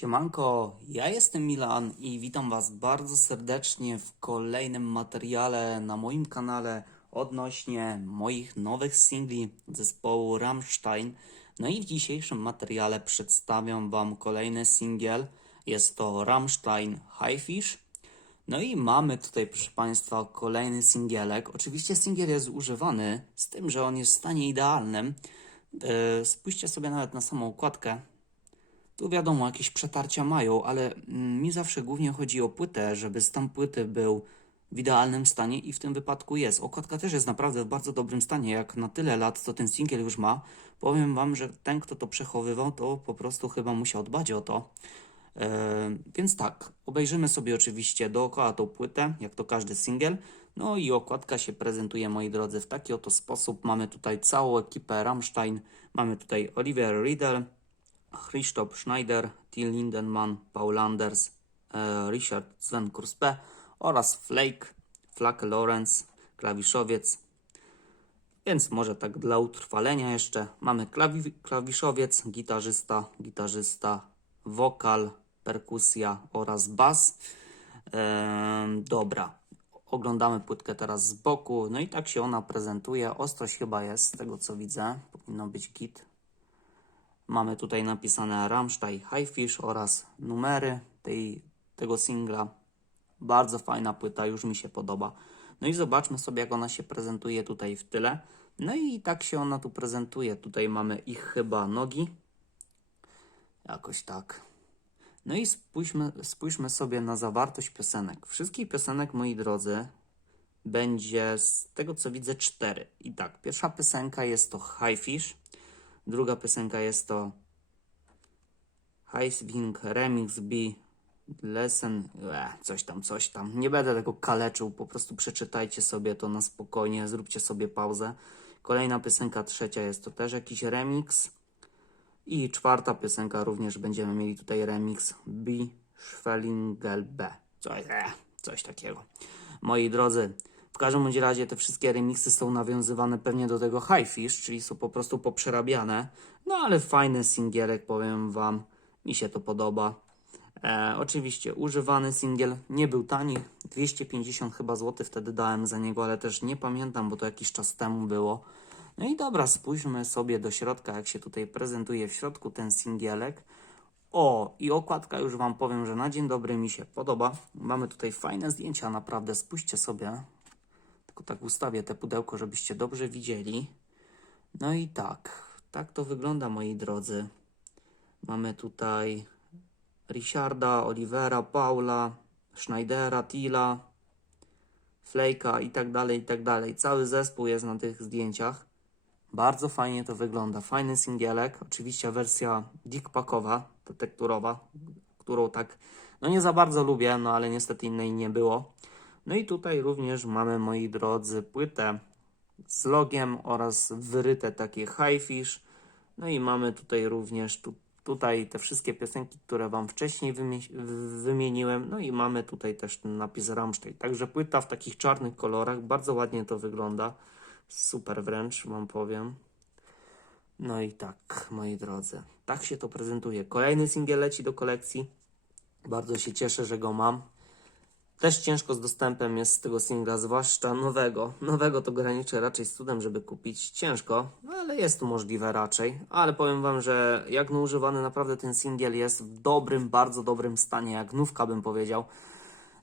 Siemanko, ja jestem Milan i witam Was bardzo serdecznie w kolejnym materiale na moim kanale odnośnie moich nowych singli zespołu Rammstein. No i w dzisiejszym materiale przedstawiam Wam kolejny singiel. Jest to Rammstein High Fish. No i mamy tutaj, proszę Państwa, kolejny singielek. Oczywiście singiel jest używany, z tym, że on jest w stanie idealnym. Yy, Spójrzcie sobie nawet na samą okładkę. Tu wiadomo, jakieś przetarcia mają, ale mm, mi zawsze głównie chodzi o płytę, żeby stan płyty był w idealnym stanie i w tym wypadku jest. Okładka też jest naprawdę w bardzo dobrym stanie, jak na tyle lat, co ten singiel już ma. Powiem Wam, że ten, kto to przechowywał, to po prostu chyba musiał dbać o to. E, więc tak, obejrzymy sobie oczywiście dookoła tą płytę, jak to każdy singiel. No i okładka się prezentuje, moi drodzy, w taki oto sposób. Mamy tutaj całą ekipę Rammstein. Mamy tutaj Oliver Riedel, Christoph Schneider, Till Lindenmann, Paul Anders, e, Richard Sven Kurspe oraz Flake, Flake Lorenz, klawiszowiec. Więc może tak dla utrwalenia jeszcze mamy klawi klawiszowiec, gitarzysta, gitarzysta, wokal, perkusja oraz bas. Em, dobra, oglądamy płytkę teraz z boku. No i tak się ona prezentuje. Ostrość chyba jest, z tego co widzę. Powinno być git. Mamy tutaj napisane Rammstein High Fish oraz numery tej, tego singla. Bardzo fajna płyta, już mi się podoba. No i zobaczmy sobie, jak ona się prezentuje tutaj w tyle. No i tak się ona tu prezentuje. Tutaj mamy ich chyba nogi. Jakoś tak. No i spójrzmy, spójrzmy sobie na zawartość piosenek. Wszystkich piosenek, moi drodzy, będzie z tego co widzę cztery. I tak, pierwsza piosenka jest to High Fish. Druga piosenka jest to High Swing Remix B Lesson, e, coś tam, coś tam. Nie będę tego kaleczył, po prostu przeczytajcie sobie to na spokojnie, zróbcie sobie pauzę. Kolejna piosenka, trzecia jest to też jakiś remix. I czwarta piosenka również będziemy mieli tutaj remix B Schwellingel B. Coś, e, coś takiego. Moi drodzy, każdym bądź razie te wszystkie remixy są nawiązywane pewnie do tego High Fish, czyli są po prostu poprzerabiane. No ale fajny singielek, powiem wam, mi się to podoba. E, oczywiście używany singiel nie był tani, 250 chyba złotych wtedy dałem za niego, ale też nie pamiętam, bo to jakiś czas temu było. No i dobra, spójrzmy sobie do środka, jak się tutaj prezentuje w środku ten singielek. O, i okładka już Wam powiem, że na dzień dobry mi się podoba. Mamy tutaj fajne zdjęcia, naprawdę, spójrzcie sobie. Tak ustawię te pudełko, żebyście dobrze widzieli. No i tak, tak to wygląda, moi drodzy. Mamy tutaj Richarda, Olivera, Paula, Schneidera, Tila, Flake'a i tak dalej, i tak dalej. Cały zespół jest na tych zdjęciach. Bardzo fajnie to wygląda. Fajny singielek. Oczywiście wersja dickpackowa, ta tekturowa, którą tak, no nie za bardzo lubię, no ale niestety innej nie było. No i tutaj również mamy, moi drodzy, płytę z logiem oraz wyryte takie high fish. No i mamy tutaj również tu, tutaj te wszystkie piosenki, które Wam wcześniej wymieniłem. No i mamy tutaj też ten napis Rammstein. Także płyta w takich czarnych kolorach. Bardzo ładnie to wygląda. Super wręcz, Wam powiem. No i tak, moi drodzy, tak się to prezentuje. Kolejny singiel leci do kolekcji. Bardzo się cieszę, że go mam. Też ciężko z dostępem jest z tego singla, zwłaszcza nowego. Nowego to graniczę raczej z cudem, żeby kupić. Ciężko, no ale jest to możliwe raczej. Ale powiem Wam, że jak no używany naprawdę ten singiel jest w dobrym, bardzo dobrym stanie, jak nówka bym powiedział.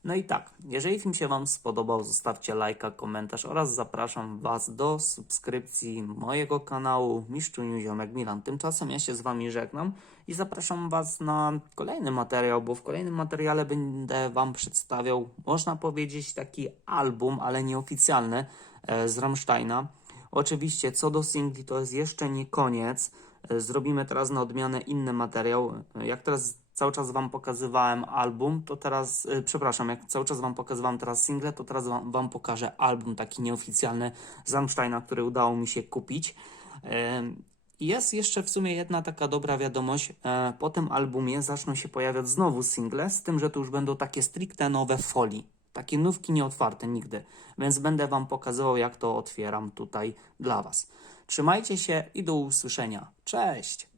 No i tak, jeżeli film się Wam spodobał, zostawcie lajka, komentarz oraz zapraszam Was do subskrypcji mojego kanału Miszczuniu Ziomek Milan. Tymczasem ja się z Wami żegnam i zapraszam Was na kolejny materiał, bo w kolejnym materiale będę Wam przedstawiał, można powiedzieć, taki album, ale nieoficjalny e, z Rammsteina. Oczywiście co do singli to jest jeszcze nie koniec. E, Zrobimy teraz na odmianę inny materiał. E, Jak teraz cały czas Wam pokazywałem album, to teraz, e, przepraszam, jak cały czas Wam pokazywałem teraz single, to teraz Wam, wam pokażę album taki nieoficjalny z Rammsteina, który udało mi się kupić. Em, Jest jeszcze w sumie jedna taka dobra wiadomość. E, Po tym albumie zaczną się pojawiać znowu single, z tym, że to już będą takie stricte nowe folii. Takie nówki nieotwarte nigdy. Więc będę Wam pokazywał, jak to otwieram tutaj dla Was. Trzymajcie się i do usłyszenia. Cześć!